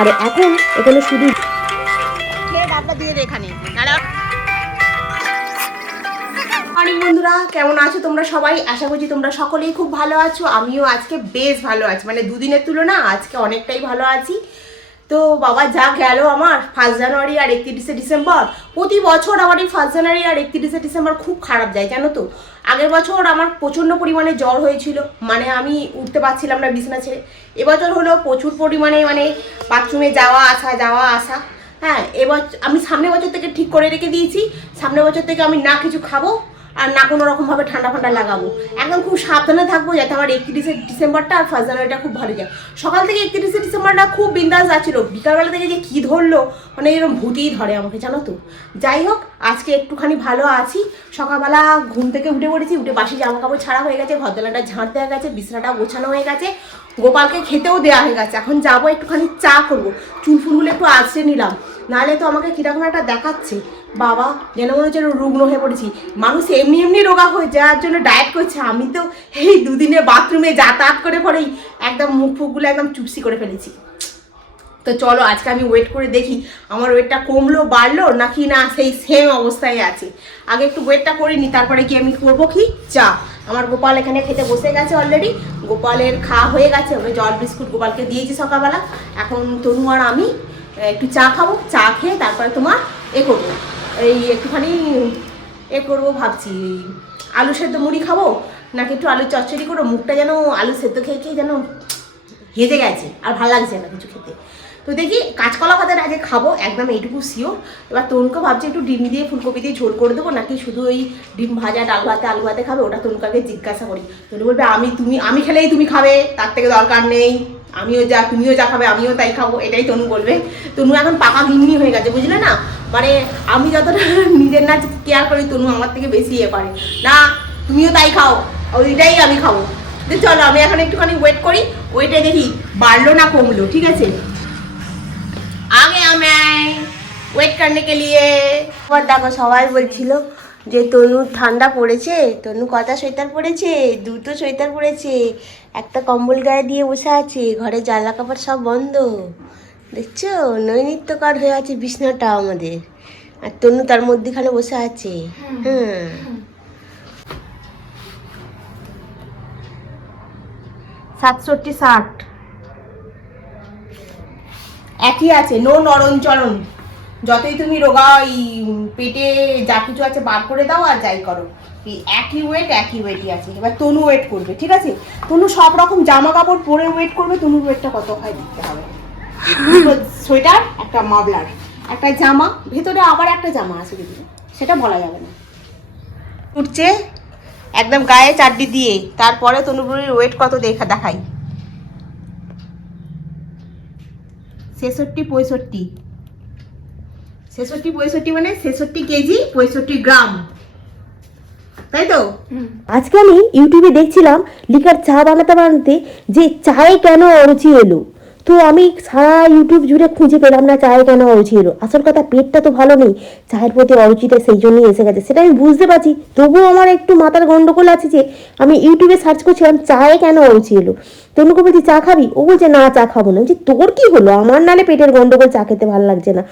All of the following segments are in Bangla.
আর এখন এখানে শুধু মর্নিং বন্ধুরা কেমন আছো তোমরা সবাই? আশা করছি তোমরা সকলেই খুব ভালো আছো। আমিও আজকে বেশ ভালো আছি। মানে দুদিনের তুলনা আজকে অনেকটাই ভালো আছি। তো বাবা যা গেল আমার ফার্স্ট জানুয়ারি আর একত্রিশে ডিসেম্বর। প্রতি বছর আমার এই ফার্স্ট জানুয়ারি আর একত্রিশে ডিসেম্বর খুব খারাপ যায়, জানো তো? আগের বছর আমার প্রচণ্ড পরিমাণে জ্বর হয়েছিল মানে আমি উঠতে পারছিলাম না বিছনা ছেড়ে। এবছর হলো প্রচুর পরিমাণে মানে বাথরুমে যাওয়া, আসা যাওয়া, আসা। হ্যাঁ এবার আমি সামনের বছর থেকে ঠিক করে রেখে দিয়েছি, সামনের বছর থেকে আমি না কিছু খাব। আর না কোনো রকমভাবে ঠান্ডা ফান্ডা লাগাবো। একদম খুব সাবধানে থাকব যাতে আমার একত্রিশে ডিসেম্বরটা আর ফার্স্ট জানুয়ারিটা খুব ভালো যায়। সকাল থেকে একত্রিশে ডিসেম্বরটা খুব বিন্দাস যাচ্ছিল। বিকালবেলা থেকে যে কী ধরলো মানে এরকম ভূতেই ধরে আমাকে, জানো তো। যাই হোক, আজকে একটুখানি ভালো আছি। সকালবেলা ঘুম থেকে উঠে পড়েছি, উঠে বাসি জামা কাপড় ছাড়া হয়ে গেছে, ঘরদোলাটা ঝাঁট দেওয়া গেছে, বিছানাটা গোছানো হয়ে গেছে। গোপালকে খেতেও দেওয়া হয়ে গেছে। এখন যাব, একটুখানি চা করব। চুল ফুলগুলো একটু আছড়ে নিলাম। নাহলে তো আমাকে কীরকম একটা দেখাচ্ছে। বাবা, যেন মনে হচ্ছে রুগ্ন হয়ে পড়েছি। মানুষ এমনি এমনি রোগা হয়ে যাওয়ার জন্য ডায়েট করছে। আমি তো এই দুদিনে বাথরুমে যাতায়াত করে পরেই একদম মুখ ফুকগুলো একদম চুপসি করে ফেলেছি। তো চলো, আজকে আমি ওয়েট করে দেখি আমার ওয়েটটা কমলো, বাড়লো নাকি না সেই সেম অবস্থায় আছে। আগে একটু ওয়েটটা করে তারপরে কি আমি করব কি? চা আমার গোপাল এখানে খেতে বসে গেছে অলরেডি গোপালের খাওয়া হয়ে গেছে, ওকে জল বিস্কুট গোপালকে দিয়েছি সকালবেলা। এখন তনু আর আমি, একটু চা খাব, চা খেয়ে তারপরে তোমার এ করব। এই একটুখানি এ করব ভাবছি আলু সেদ্ধ মুড়ি খাব, নাকি একটু আলু চচ্চড়ি করব, মুখটা যেন আলু সেদ্ধ খেয়ে খেয়ে যেন হেজে গেছে, আর ভালো লাগছে না কিছু খেতে। তো দেখি কাঁচকলা পাতার আগে খাব, একদম এইটুকু শিওর এবার তনুকে ভাবছি একটু ডিম দিয়ে, ফুলকপি দিয়ে ঝোল করে দেবো, নাকি শুধু ওই ডিম ভাজা, ডাল ভাতে, আলু ভাতে খাবে, ওটা তনুকাকে জিজ্ঞাসা করি। তনু বলবে, আমি তুমি, আমি খেলেই তুমি খাবে, তার থেকে দরকার নেই। আমিও যা, তুমিও যা খাবে, আমিও তাই খাব। এটাই তনু বলবে। তনু এখন পাকা গিন্নি হয়ে গেছে, বুঝলে না? মানে আমি যতটা নিজের নাচ কেয়ার করি, তনু আমার থেকে বেশি ইয়ে করে। না, তুমিও তাই খাও, ওইটাই আমি খাব। তো চলো, আমি এখন একটুখানি ওয়েট করি ওইটা দেখি বাড়লো না কমলো, ঠিক আছে? আগে আমি ওয়েট করনে কে লিয়ে। এবার দেখো, সবাই বলছিল যে তনু ঠান্ডা পড়েছে, তনু কটা সোয়েটার পড়েছে, দুটো সোয়েটার পড়েছে, একটা কম্বল গায়ে দিয়ে বসে আছে, ঘরে জানলা কাপড় সব বন্ধ। দেখছ? নৈনিত্যকার হয়ে আছে বিছনাটা আমাদের। আর তনু তার মধ্যেখানে বসে আছে। হ্যাঁ। সাতষট্টি ষাট। একই আছে নো নরম চরণ যতই তুমি রোগা ওই পেটে যা কিছু আছে বার করে দাও আর যাই করো। একই ওয়েট একই ওয়েটই আছে। এবার তনু ওয়েট করবে ঠিক আছে? তনু সব রকম জামা কাপড় পরে ওয়েট করবে তনুর ওয়েটটা কত হয় দেখতে হবে। সোয়েটার একটা মাবলার একটা জামা ভেতরে আবার একটা জামা আছে দিদি। সেটা বলা যাবে না। উঠছে একদম গায়ে চারটি দিয়ে। তারপরে তনুপুরির ওয়েট কত দেখা দেখাই। ছেষট্টি পঁয়ষট্টি। ছেষট্টি পঁয়ষট্টি মানে ছেষট্টি কেজি পঁয়ষট্টি গ্রাম। তাই তো? আজকে আমি ইউটিউবে দেখছিলাম লিকার চা বানাতে বানাতে যে চায়ে কেন অরুচি এলো। তো আমি সারা ইউটিউব জুড়ে খুঁজে পেলাম না চায়ে কেন অরুচি এলো আসল কথা পেটটা তো ভালো নেই, চায়ের প্রতি অরুচিটা সেই জন্যই এসে গেছে। সেটা আমি বুঝতে পারছি, তবুও আমার একটু মাথার গন্ডগোল আছে যে আমি ইউটিউবে সার্চ করছিলাম চায়ে কেন অরুচি এলো তনুকে বলছি, চা খাবি? ও বলছে, না, চা খাব না। বলছি, তোর কি হলো? আমার নালে পেটের গন্ডগোল চা খেতে ভালো লাগছে না।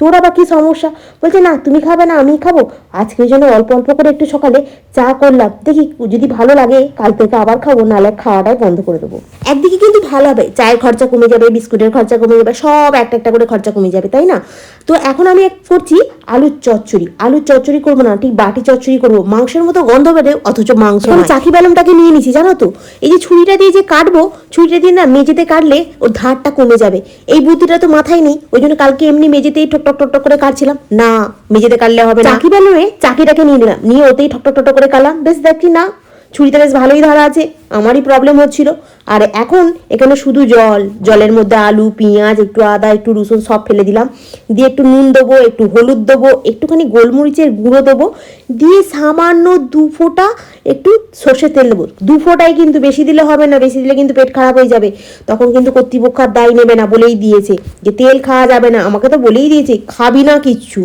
তোর আবার কী সমস্যা? বলছে, না, তুমি খাবে না, আমি খাব। আজকে জন্য অল্প অল্প করে একটু সকালে চা করলাম। দেখি, যদি ভালো লাগে, কাল থেকে আবার খাব নাহলে খাওয়াটাই বন্ধ করে দেবো। একদিকে কিন্তু ভালো হবে, চায়ের খরচা কমে যাবে বিস্কুটের খরচা কমে যাবে সব একটা একটা করে খরচা কমে যাবে তাই না? তো এখন আমি এক করছি আলুর চচ্চড়ি। আলুর চচ্চড়ি করব না ঠিক বাটি চচ্চড়ি করব মাংসের মতো গন্ধ বেরোয় অথচ মাংস নয়। চাকি বেলমটাকে নিয়ে নিছি জানো তো? এই যে ছুরিটা দিয়ে যে কাটবো ছুরিটা দিয়ে না মেঝেতে কাটলে ওর ধারটা কমে যাবে। এই বুদ্ধিটা তো মাথায় নেই ওই জন্য কালকে এমনি মেঝেতেই ঠক ঠক ঠক ঠক করে কাটছিলাম। না মেঝেতে কাটলে হবে না। চাকি বেলমে চাকিটাকে নিয়ে নিলাম নিয়ে ওতেই ঠক ঠক ঠক ঠক করে কাটলাম বেশ দেখি না ছুরিটা বেশ ভালোই ধারা আছে। আমারই প্রবলেম হচ্ছিল। আর এখন এখানে শুধু জল, জলের মধ্যে আলু, পেঁয়াজ, একটু আদা, একটু রসুন সব ফেলে দিলাম। দিয়ে একটু নুন দেবো, একটু হলুদ দেবো, একটুখানি গোলমরিচের গুঁড়ো দেবো। দিয়ে সামান্য দু ফোঁটা একটু সর্ষের তেল দেবো। দু ফোঁটাই কিন্তু বেশি দিলে হবে না, বেশি দিলে কিন্তু পেট খারাপ হয়ে যাবে। তখন কিন্তু কর্তৃপক্ষ দায় নেবে না, বলেই দিয়েছে যে তেল খাওয়া যাবে না। আমাকে তো বলেই দিয়েছে, খাবি না কিচ্ছু।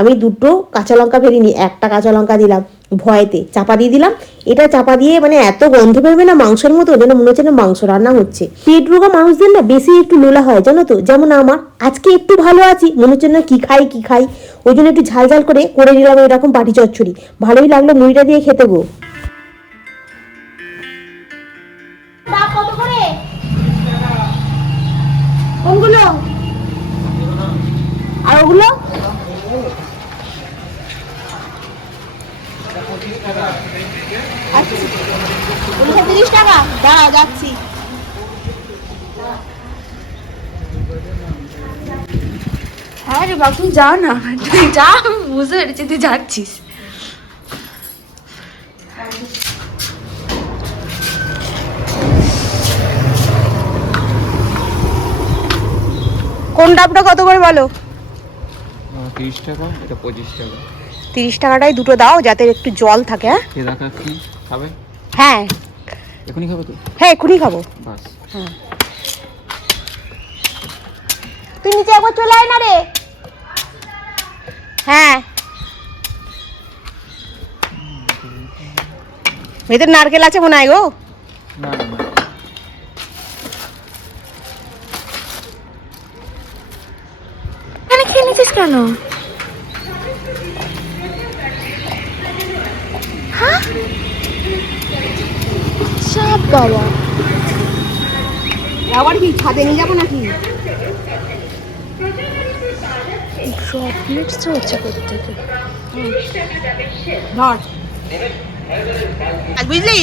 আমি দুটো কাঁচা লঙ্কা ফেরিনি একটা কাঁচা লঙ্কা দিলাম ভয়েতে। চাপা দিয়ে দিলাম। এটা চাপা দিয়ে মানে এত গন্ধ বেরোবে না মাংসের মতো যেন মনে হচ্ছে না মাংস রান্না হচ্ছে। পেট রোগা মানুষদের না বেশি একটু লোলা হয় জানো তো? যেমন আমার আজকে একটু ভালো আছি মনে হচ্ছে না কি খাই কি খাই। ওই জন্য একটু ঝাল ঝাল করে করে নিলাম এরকম বাটি চচ্চড়ি। ভালোই লাগল মুড়িটা দিয়ে খেতে গো। আর ওগুলো? তিরিশ টাকা। দাঁড়া যাচ্ছি। হ্যাঁ রে বাবু যা না। তুই যা বুঝতে পেরেছি তুই যাচ্ছিস। কোন ডাবটা কত করে বলো? তিরিশ টাকা এটা পঁচিশ টাকা। তিরিশ টাকাটাই দুটো দাও যাতে একটু জল থাকে হ্যাঁ? হ্যাঁ। এখনই খাব তো? হ্যাঁ এখনই খাব। বাস। তুই নিচে একবার চলে আয় না রে। হ্যাঁ। ভেতর নারকেল আছে মনে হয় গো না না না এখানে খেয়ে নিছিস কেন হ্যাঁ চাপ বাবা আবার কি ছাদে নিয়ে যাব নাকি? চকলেট চলছে প্রত্যেকে ধর। আর বুঝলি?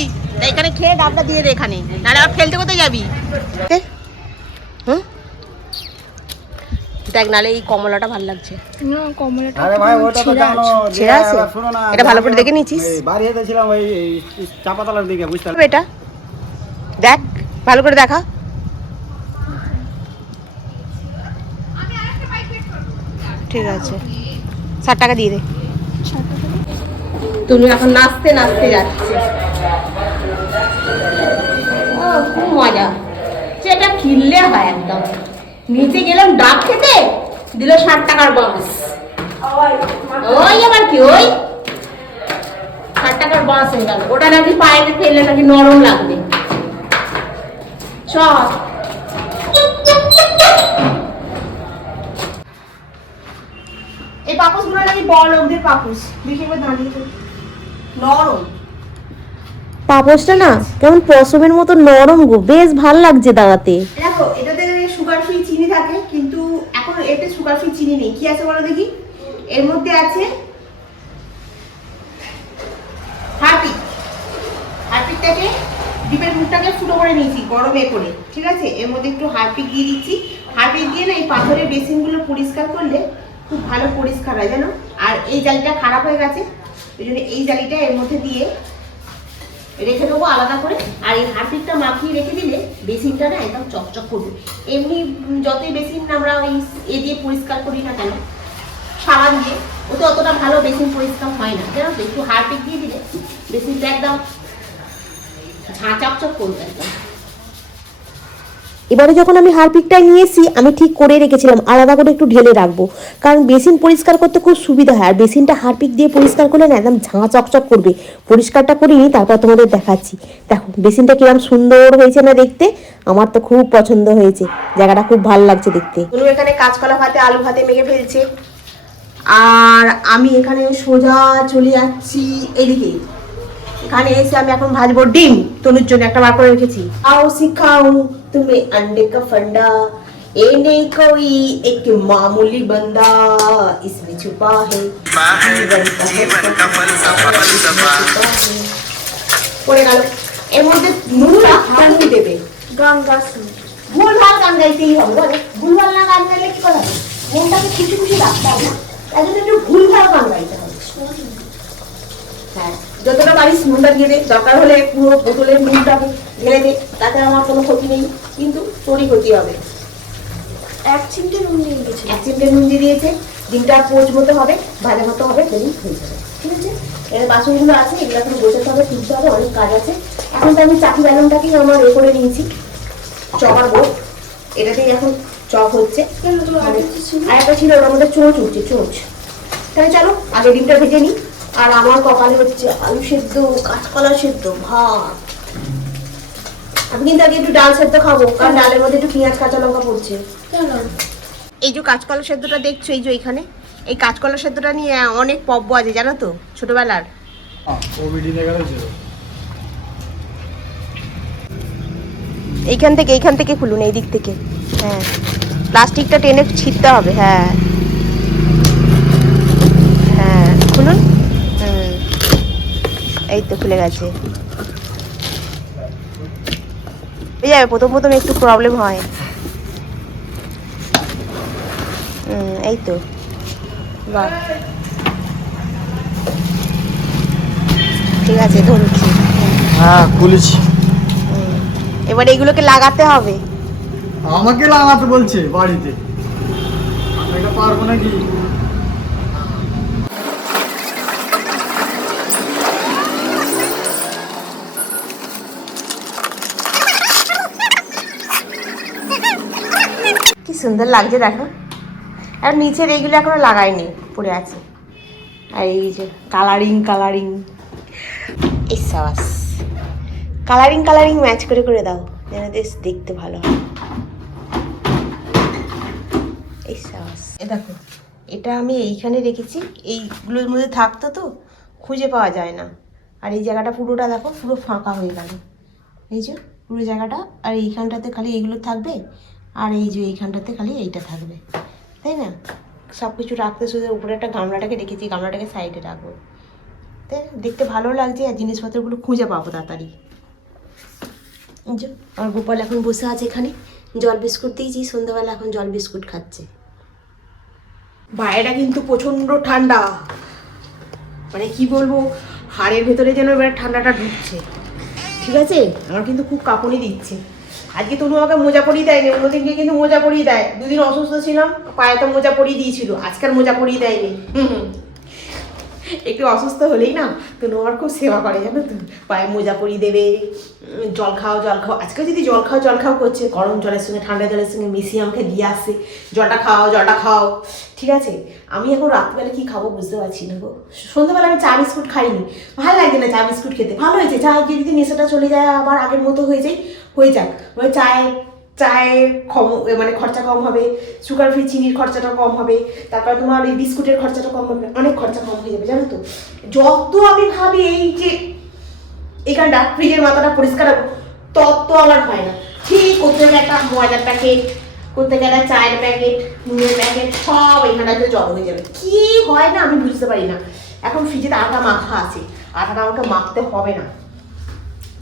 এখানে খেয়ে ডাবটা দিয়ে দে এখানে। নাহলে আবার ফেলতে কোথায় যাবি এ? হুম দেখ নাহলে এই কমলাটা ভালো লাগছে। না কমলাটা আরে ভাই ওটা তো জানো যে আছে? এবার শোনো না এটা ভালো করে দেখে নিয়েছিস? এই বাড়ি ওই চাপাতলার দিকে বুঝতে পারলে? এটা দেখ ভালো করে দেখা। ঠিক আছে। ষাট টাকা দিয়ে দে। তুমি এখন নাচতে নাচতে যাচ্ছে। ও খুব মজা। সেটা কিনলে হয় একদম। নিচে গেলাম ডাব খেতে? দিল ষাট টাকার বাস ওই আবার কি ওই? ষাট টাকার বাস হয়ে গেল। ওটা নাকি পায়েতে ফেললে নাকি নরম লাগবে। চল। এই পাপোশগুলো নাকি বড় লোকদের পাপোশ। দেখি একবার দাঁড়িয়ে নরম। পাপোশটা না কেমন পশমের মতো নরম গো। বেশ ভালো লাগছে দাঁড়াতে। দেখো এটাতে সুগার ফ্রি চিনি থাকে কিন্তু এখন এতে চিনি নেই। কি আছে বলো দেখি? এর মধ্যে আছে হারপিক। হারপিকটাকে, ডিপের মুখটাকে ফুটো করে নিয়েছি, গরমে করে, ঠিক আছে? এর মধ্যে একটু হারপিক দিয়ে দিচ্ছি। হারপিক দিয়ে না এই পাথরের বেসিনগুলো পরিষ্কার করলে খুব ভালো পরিষ্কার হয়, জানো? আর এই জালিটা খারাপ হয়ে গেছে ওই জন্য এই জালিটা এর মধ্যে দিয়ে রেখে দেবো আলাদা করে। আর এই হারপিকটা মাখিয়ে রেখে দিলে বেসিনটা না একদম চকচক করবে। এমনি যতই বেসিন আমরা ওই এ দিয়ে পরিষ্কার করি না কেন সাবান দিয়ে, ওতে অতটা ভালো বেসিন পরিষ্কার হয় না। তো একটু হারপিক দিয়ে দিলে বেসিনটা একদম ঝাঁ চকচক করবে একদম। এবারে যখন আমি হারপিকটা নিয়ে এসেছি আমি ঠিক করে রেখেছিলাম আলাদা করে একটু ঢেলে রাখব। কারণ বেসিন পরিষ্কার করতে খুব সুবিধা হয় আর বেসিনটা হারপিক দিয়ে পরিষ্কার করলে না একদম ঝাঁ চকচক করবে। পরিষ্কারটা করিনি তারপর তোমাদের দেখাচ্ছি। দেখো বেসিনটা কিরম সুন্দর হয়েছে না দেখতে? আমার তো খুব পছন্দ হয়েছে। জায়গাটা খুব ভালো লাগছে দেখতে। এখানে কাঁচকলা ভাতে আলু ভাতে মেখে ফেলছে। আর আমি এখানে সোজা চলে যাচ্ছি এদিকে। এখানে এসে আমি এখন ভাজবো ডিম তনুর জন্য একটা বার করে রেখেছি। আও সিখাও তুমি अंडे का फंडा ए नहीं कोई एक मामूली बंदा इसमें छुपा है जीवन का फलसफा পড়ে গেল এর মধ্যে নুনটা হারানি দেবে গান গাছ ভুল ভাল গান গাইতেই হবে বলে ভুল ভাল না গান গাইলে কি করা হবে মনটাকে খুশি খুশি রাখতে হবে তাই জন্য একটু ভুল ভাল গান গাইতে হবে হ্যাঁ যতটা পারিস নুনটা দিয়ে দে দরকার হলে পুরো বোতলের নুনটাকে ঢেলে দে তাতে আমার কোনো ক্ষতি নেই কিন্তু ক্ষতি হবে। এক চিমটে নুন নিয়ে গেছে এক চিমটে নুন দিয়ে দিয়েছে ডিমটা পোচ মতো হবে ভাজা মতো হবে তেমনি হয়ে যাবে। ঠিক আছে? এর বাসনগুলো আছে এগুলো এখন গোছাতে হবে তুলতে হবে অনেক কাজ আছে। এখন তো আমি চাকি বেলনটাকেই আমার এ করে নিয়েছি চপাবো এটাতেই এখন চপ হচ্ছে। আর একটা ছিল? ওটার মধ্যে চোঁচ উঠছে চোঁচ। তাহলে চলো আগে ডিমটা ভেজে নিই। আর আমার কপালে হচ্ছে আলু সেদ্ধ কাঁচকলা সেদ্ধ ভাত। আমি কিন্তু আগে একটু ডাল সেদ্ধ খাব কারণ ডালের মধ্যে একটু পেঁয়াজ কাঁচা লঙ্কা পড়ছে। কেন? এই যে কাঁচকলা সেদ্ধটা দেখছ এই যে এখানে এই কাঁচকলা সেদ্ধটা নিয়ে অনেক পব্য আছে জানো তো ছোটবেলার। এইখান থেকে এইখান থেকে খুলুন এই দিক থেকে। হ্যাঁ। প্লাস্টিকটা টেনে ছিঁড়তে হবে হ্যাঁ। হ্যাঁ খুলুন। হুম। এই তো খুলে গেছে। হয়ে যাবে প্রথম প্রথম একটু প্রবলেম হয়। এই তো। বাহ। ঠিক আছে ধরছি। হ্যাঁ খুলেছি। এবার এগুলোকে লাগাতে হবে। আমাকে লাগাতে বলছে বাড়িতে। এটা পারব নাকি? সুন্দর লাগছে, দেখো। আর নিচের এইগুলো এখনও লাগাইনি, পড়ে আছে। আর এই যে কালারিং কালারিং এই কালারিং কালারিং ম্যাচ করে করে দাও, যেন বেশ দেখতে ভালো হয়। এ দেখো, এটা আমি এইখানে রেখেছি, এইগুলোর মধ্যে থাকতো তো, খুঁজে পাওয়া যায় না। আর এই জায়গাটা পুরোটা দেখো, পুরো ফাঁকা হয়ে গেল। এই যে, পুরো জায়গাটা, আর এইখানটাতে খালি এইগুলো থাকবে আর এই যে এইখানটাতে খালি এইটা থাকবে তাই না? সব কিছু রাখতে শুধু উপরে একটা গামলাটাকে রেখেছি গামলাটাকে সাইডে রাখব। তাই না? দেখতে ভালো লাগছে আর জিনিসপত্রগুলো খুঁজে পাবো তাড়াতাড়ি। আমার গোপাল এখন বসে আছে এখানে জল বিস্কুট দিয়েছি সন্ধ্যাবেলা এখন জল বিস্কুট খাচ্ছে। বাইরেটা কিন্তু প্রচণ্ড ঠান্ডা। মানে কি বলব হাড়ের ভেতরে যেন এবার ঠান্ডাটা ঢুকছে। ঠিক আছে? আমার কিন্তু খুব কাঁপুনি দিচ্ছে। আজকে তনু আমাকে মোজা পরিয়ে দেয়নি, অন্যদিনকে কিন্তু মোজা পরিয়ে দেয়। দুদিন অসুস্থ ছিলাম পায়ে তো মোজা পরিয়ে দিয়েছিল আজকাল মোজা পরিয়ে দেয়নি। একটু অসুস্থ হলেই না তো আমার খুব সেবা করে, জানো তো। পায়ে মোজা পরিয়ে দেবে জল খাও জল খাও। আজকে যদি জল খাও জল খাও করছে, গরম জলের সঙ্গে, ঠান্ডা জলের সঙ্গে মিশিয়ে আমাকে দিয়ে আসছে। জলটা খাও জলটা খাও। ঠিক আছে? আমি এখন রাত্রিবেলা কি খাব বুঝতে পারছি না গো। সন্ধ্যাবেলা আমি চা বিস্কুট খাইনি। ভালো লাগে না চা বিস্কুট খেতে। ভালো হয়েছে? চা যদি নেশাটা চলে যায়, আবার আগের মতো হয়ে যায় হয়ে যাক। মানে চায়ের চায়ের কম মানে খরচা কম হবে সুগার ফ্রি চিনির খরচাটা কম হবে, তারপর তোমার এই বিস্কুটের খরচাটা কম হবে, অনেক খরচা কম হয়ে যাবে, জানো তো? যত আমি ভাবি এই যে, এখানটা, ফ্রিজের মাথাটা পরিষ্কার তত আমার হয় না। ঠিক করতে গেলে একটা ময়দার প্যাকেট করতে গেলে চায়ের প্যাকেট নুনের প্যাকেট সব এখানটাতে জড়ো হয়ে যাবে। কি হয় না আমি বুঝতে পারি না। এখন ফ্রিজে আটা মাখা আছে, আটাটা আমাকে মাখতে হবে না।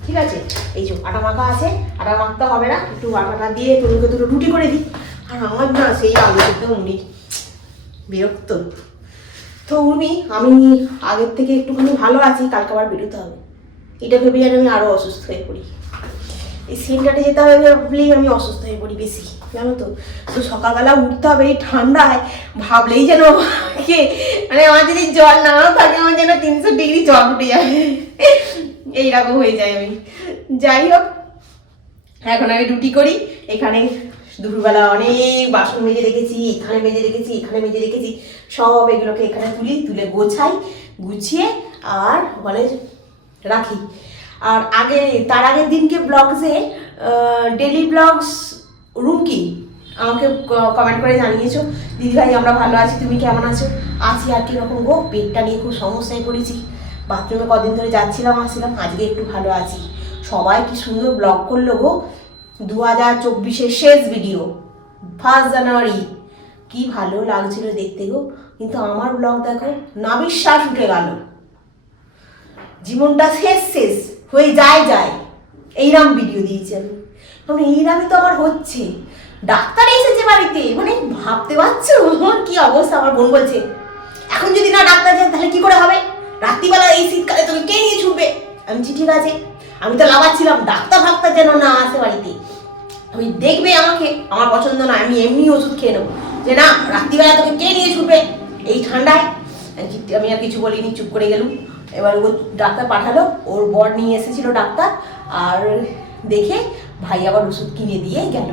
ঠিক আছে? এই যে আটা মাখা আছে, আটা মাখতে হবে না, একটু আটাটা দিয়ে তরুকে দুটো রুটি করে দিই। আর আমার না সেই আলু সেদ্ধ উনি বিরক্ত। তো উনি, আমি আগের থেকে একটুখানি ভালো আছি, কালকে আবার বেরোতে হবে। এটা ভেবে যেন আমি আরও অসুস্থ হয়ে পড়ি। এই সিনটাতে যেতে হবে ভাবলেই আমি অসুস্থ হয়ে পড়ি বেশি। জানো তো? তো সকালবেলা উঠতে হবে এই ঠান্ডায়, ভাবলেই যেন কে মানে আমার যদি জল নাও থাকে, আমার যেন তিনশো ডিগ্রি জল উঠে যাবে এইরকম হয়ে যায় আমি। যাই হোক, এখন আমি রুটি করি। এখানে দুপুরবেলা অনেক বাসন মেজে রেখেছি, এখানে মেজে রেখেছি, এখানে মেজে রেখেছি। সব এগুলোকে এখানে তুলি, তুলে গোছাই, গুছিয়ে আর বলে রাখি। আর আগে, তার আগের দিনকে ব্লগসে ডেলি ব্লগস রুমকি আমাকে কমেন্ট করে জানিয়েছো। দিদিভাই, আমরা ভালো আছি, তুমি কেমন আছো? আছি আর কীরকম গো? পেটটা নিয়ে খুব সমস্যায় পড়েছি। বাথরুমে কদিন ধরে যাচ্ছিলাম, আসছিলাম, আজকে একটু ভালো আছি। সবাই কি সুন্দর ব্লগ করল গো? দু হাজার চব্বিশের শেষ ভিডিও ফার্স্ট জানুয়ারি কি ভালো লাগছিল দেখতে গো। কিন্তু আমার ব্লগ দেখো না বিশ্বাস উঠে গেল। জীবনটা শেষ শেষ, হয়ে যায় যায়। এইরাম ভিডিও দিয়েছেন মানে এইরামই তো আমার হচ্ছে। ডাক্তার এসেছে বাড়িতে মানে ভাবতে পারছ? আমার কি অবস্থা আমার বোন বলছে। এখন যদি না ডাক্তার যান তাহলে কি করে হবে? রাত্রিবেলা এই শীতকালে তোকে কে নিয়ে ছুটবে? আমি ঠিক আছে আমি তো লাগাচ্ছিলাম, ডাক্তার ফাক্তার যেন না আসে বাড়িতে। আমি দেখবে আমাকে, আমার পছন্দ না, আমি এমনি ওষুধ খেয়ে নেব। যে না, রাত্রিবেলা তোকে কে নিয়ে ছুটবে? এই ঠান্ডায়। আমি আর কিছু বলিনি, চুপ করে গেলুম। এবার ও ডাক্তার পাঠালো, ওর বর নিয়ে এসেছিল ডাক্তার। আর দেখে ভাই আবার ওষুধ কিনে দিয়ে গেল।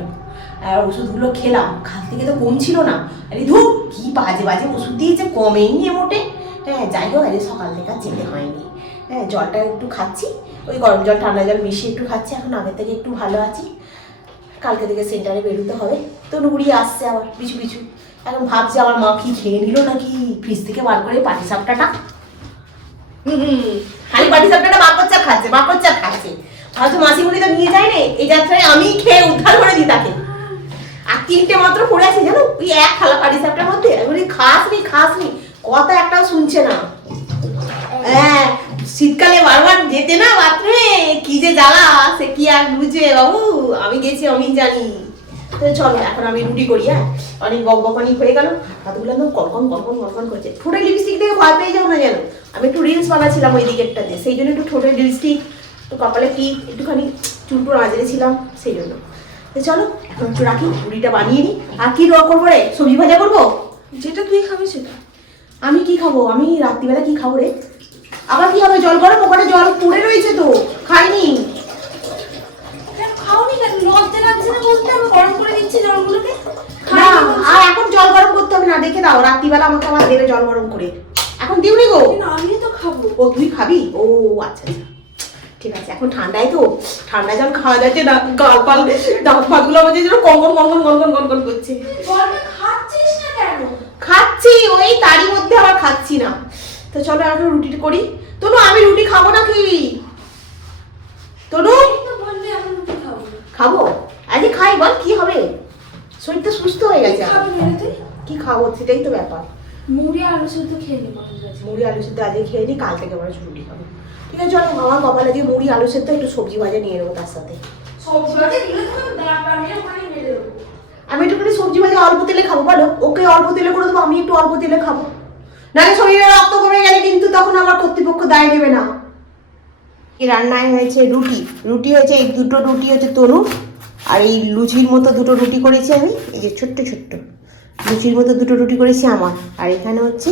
আর ওষুধগুলো খেলাম খাল থেকে তো কমছিল না। আরে ধুর কি বাজে বাজে ওষুধ দিয়েছে, কমেই নিয়ে মোটে হ্যাঁ যাই হোক, আরে সকাল থেকে আর যেতে হয়নি। হ্যাঁ জলটা একটু খাচ্ছি। ওই গরম জল, ঠান্ডা জল মিশিয়ে একটু খাচ্ছি। এখন আগের থেকে একটু ভালো আছি। কালকে থেকে সেন্টারে বেরোতে হবে। তো নুড়ি আসছে আবার, পিছু পিছু। এখন ভাবছি আমার মা কি খেয়ে নিল নাকি? ফ্রিজ থেকে বার করে পাটি সাপটাটা হুম খালি পাটি সাপটাটা বাকচ্চা খাচ্ছে বাকচ্চা খাচ্ছে হয়তো মাসিমণি তো নিয়ে যায় রে এই যাত্রায় আমি খেয়ে উদ্ধার করে দিই তাকে আর তিনটে মাত্র পড়ে আছে জানো ওই এক খালা পাটি সাপটার মধ্যে আমি বলি খাস নি খাস নি কথা একটাও শুনছে না। হ্যাঁ শীতকালে বারবার যেতে না বাথরুমে, কি যে জ্বালা, সে কি আর বুঝে বাবু? আমি গেছি, আমি জানি। তো চলো, এখন আমি রুটি করি হ্যাঁ? অনেক বক বকানি হয়ে গেল। হাতগুলো একদম কনকন কনকন কনকন করছে। ঠোঁটে লিপস্টিক থেকে ভয় পেয়ে যাও না যেন? আমি একটু রিলস বানাচ্ছিলাম ওই দিকেরটাতে সেই জন্য একটু ঠোঁটে লিপস্টিক একটু কপালে কি একটুখানি চুলটো আজরেছিলাম সেই জন্য। তো চলো, এখন একটু রাখি, রুটিটা বানিয়ে নিই। আর কি রক করব রে? সবজি ভাজা করব? যেটা তুই খাবি সেটা। আমি কি খাব? আমি রাত্রিবেলা কি খাব রে? আবার কি হবে? জল গরম? ওখানে জল পড়ে রয়েছে তো। খাইনি। খাওনি কেন? লজ্জা লাগছে না বলতে? আমি গরম করে দিচ্ছি জলগুলোকে। না আর এখন জল গরম করতে হবে না। দেখে দাও রাত্রিবেলা আমাকে আমার দেবে জল গরম করে। এখন দিউনি গো। আমি তো খাব। ও তুই খাবি? ও আচ্ছা আচ্ছা। ঠিক আছে এখন ঠান্ডায় তো। ঠান্ডায় যখন খাওয়া যাচ্ছে না গাল পাল দাঁত ফাতগুলো আমাদের যেন কঙ্কন কঙ্কন কঙ্কন কঙ্কন করছে। জলটা খাচ্ছিস না কেন? খাচ্ছি ওই তারই খাচ্ছি না। তো চলো এখন রুটি করি। তনু আমি রুটি খাব না কি তনু খাব। আজকে খাই বল কি হবে? শরীরটা সুস্থ হয়ে গেছে। কি খাব? সেটাই তো ব্যাপার। মুড়ি আলু শুদ্ধ খেয়ে নি মুড়ি আলু সেদ্ধ আজকে খেয়ে নি কাল থেকে আবার রুটি খাব। ঠিক আছে চলো আমার কপালে দিয়ে মুড়ি আলু সেদ্ধ একটু সবজি ভাজা নিয়ে নেব তার সাথে। আমি একটুখানি সবজি ভাজা অল্প তেলে খাব বলো। ওকে অল্প তেলে করে দেবো আমি একটু অল্প তেলে খাব। নাহলে শরীরে রক্ত কমে গেলে কিন্তু তখন আমার কর্তৃপক্ষ দায় নেবে না। এই রান্নায় হয়েছে রুটি। রুটি হয়েছে, এই দুটো রুটি হচ্ছে তনু আর এই লুচির মতো দুটো রুটি করেছি আমি, এই যে ছোট্ট ছোট্ট। লুচির মতো দুটো রুটি করেছি আমার। আর এখানে হচ্ছে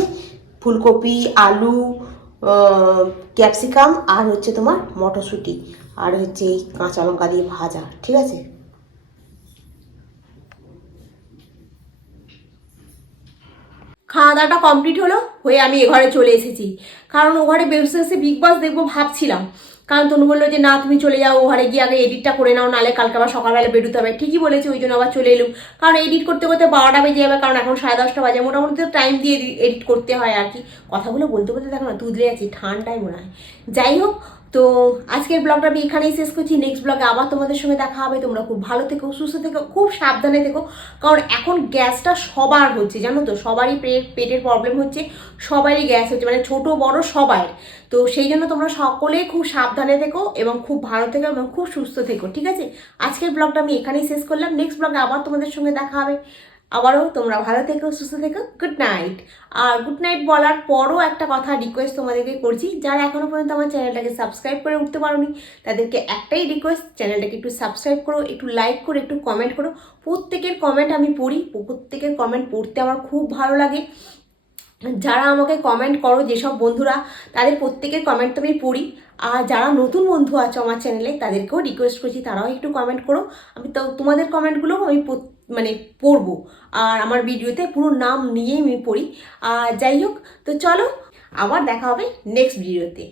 ফুলকপি, আলু ক্যাপসিকাম আর হচ্ছে তোমার মটরশুঁটি। আর হচ্ছে এই কাঁচা লঙ্কা দিয়ে ভাজা, ঠিক আছে? খাওয়া দাওয়াটা কমপ্লিট হলো, হয়ে আমি এ ঘরে চলে এসেছি। কারণ ও ঘরে বেবসে এসে বিগ বস দেখব ভাবছিলাম। কারণ তনু বলল যে, না, তুমি চলে যাও ঘরে গিয়ে আগে এডিটটা করে নাও নালে কালকে আবার সকালবেলা বেরোতে হবে। ঠিকই বলেছি, ওই জন্য আবার চলে এলুম। কারণ এডিট করতে করতে বারোটা বেজে যাবে, কারণ এখন সাড়ে দশটা বাজে। মোটামুটি তো টাইম দিয়ে এডিট করতে হয় আর কি। কথাগুলো বলতে বলতে দেখো না তুদলে আছি, ঠান্ডায় মনে হয়। যাই হোক তো আজকের ব্লগটা আমি এখানেই শেষ করছি। নেক্সট ব্লগে আবার তোমাদের সঙ্গে দেখা হবে। তোমরা খুব ভালো থেকো, সুস্থ থেকো, খুব সাবধানে থেকো। কারণ এখন গ্যাসটা সবার হচ্ছে, জানো তো? সবারই পেট, পেটের প্রবলেম হচ্ছে, সবারই গ্যাস হচ্ছে মানে ছোট, বড় সবার। তো সেই জন্য তোমরা সকলে খুব সাবধানে থেকো এবং খুব ভালো থেকো এবং খুব সুস্থ থেকো, ঠিক আছে? আজকের ব্লগটা আমি এখানেই শেষ করলাম। নেক্সট ব্লগে আবার তোমাদের সঙ্গে দেখা হবে। আবারও তোমরা ভালো থেকো, সুস্থ থেকো গুড নাইট আর গুড নাইট বলার পরও একটা কথা রিকোয়েস্ট তোমাদেরকে করছি, যারা এখনও পর্যন্ত আমার চ্যানেলটাকে সাবস্ক্রাইব করে উঠতে পারোনি, তাদেরকে একটাই রিকোয়েস্ট চ্যানেলটাকে একটু সাবস্ক্রাইব করো, একটু লাইক করো, একটু কমেন্ট করো। প্রত্যেকের কমেন্ট আমি পড়ি, প্রত্যেকের কমেন্ট পড়তে আমার খুব ভালো লাগে। যারা আমাকে কমেন্ট করো, যেসব বন্ধুরা, তাদের প্রত্যেকের কমেন্ট তো আমি পড়ি। আর যারা নতুন বন্ধু আছো আমার চ্যানেলে তাদেরকেও রিকোয়েস্ট করছি, তারাও একটু কমেন্ট করো। আমি তো তোমাদের কমেন্টগুলো আমি মানে পড়ব। আর আমার ভিডিওতে পুরো নাম নিয়েই আমি পড়ি। আর যাই হোক, তো চলো আবার দেখা হবে নেক্সট ভিডিওতে